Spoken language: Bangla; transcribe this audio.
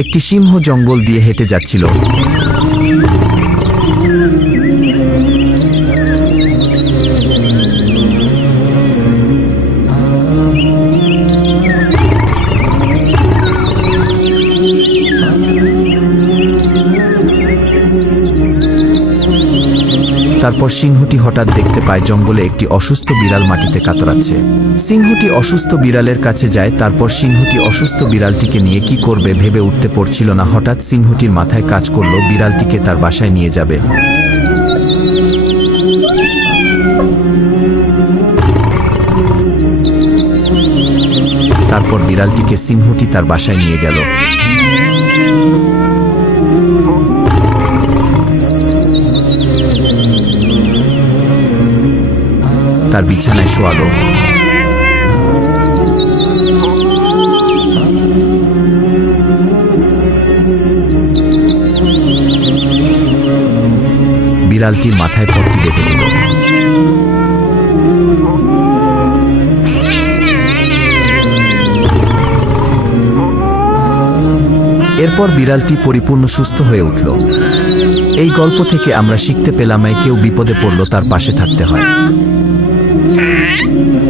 একটি সিংহ জঙ্গল দিয়ে হেঁটে যাচ্ছিল। তারপর সিংহটি হঠাৎ দেখতে পায় জঙ্গলে একটি অসুস্থ বিড়াল মাটিতে কাতরাচ্ছে। সিংহটি অসুস্থ বিড়ালের কাছে যায়, তারপর সিংহটি অসুস্থ বিড়ালটিকে নিয়ে কি করবে ভেবে উঠতে পড়ছিল না। হঠাৎ সিংহটির মাথায় কাজ করল, বিড়ালটিকে তার বাসায় নিয়ে যাবে। তারপর বিড়ালটিকে সিংহটি তার বাসায় নিয়ে গেল। তার বিছানায় শোয়ালো। বিড়ালটির মাথায় পট্টি বেঁধে দিল এরপর বিড়ালটি পরিপূর্ণ সুস্থ হয়ে উঠল। এই গল্প থেকে আমরা শিখতে পেলাম কেউ বিপদে পড়ল তার পাশে থাকতে হয়। hả?